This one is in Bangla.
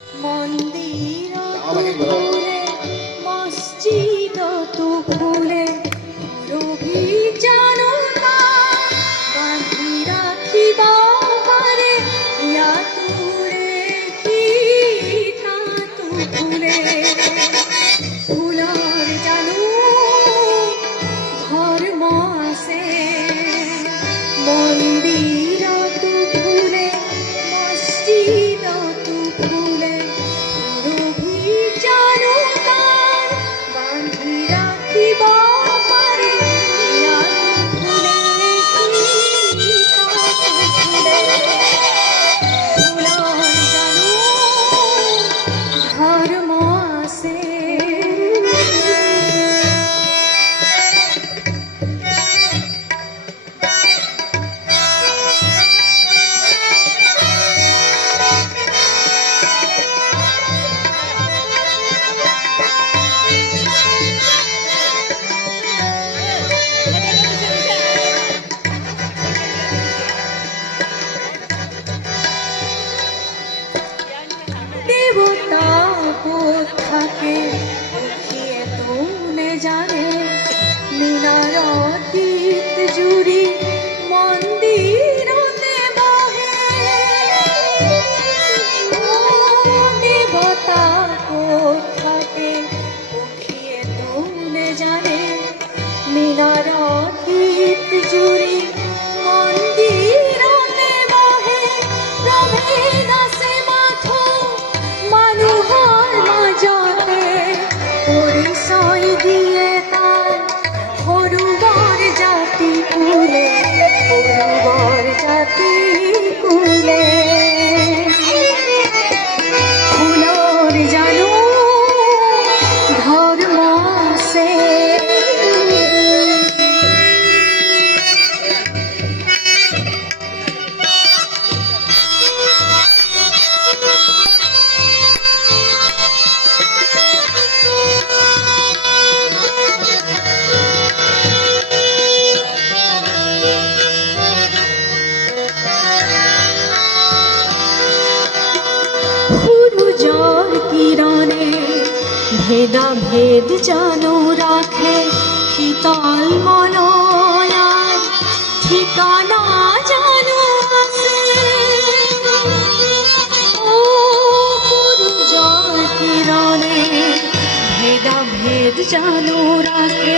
মন্দির ফুলে মসজিদ তো ফুলে রবি জানো বাঁধি রাখিবা পারে তুরে খিতা তু ফুলে ফুলর জানো ধর্ম আসে মন্দির তু ফুলে মসজিদ তু ফুলে দেবতা থাকে দেখিয়ে তুনে জানে মিনার অতীত জুড়ি মন্দিরতে বহে দেবতা থাকে দেখিয়ে তুনে জানে মিনার অতীত জুড়ি মন্দিরতে বহে রবে নাসে মাথো মানুহৰ মাজতে পৰিচয় দিয়ে তাই সৰু বৰ জাতি কুলে সৰু বৰ জাতি কুলে ফুলৰ জানো ধৰ্ম আছে সূর্যৰ কিৰণে ভেদা ভেদ জানো ৰাখে শীতল মনয়াত ঠিকানা জানো আছে সূৰ্যৰ কিৰণে ভেদা ভেদ জানো ৰাখে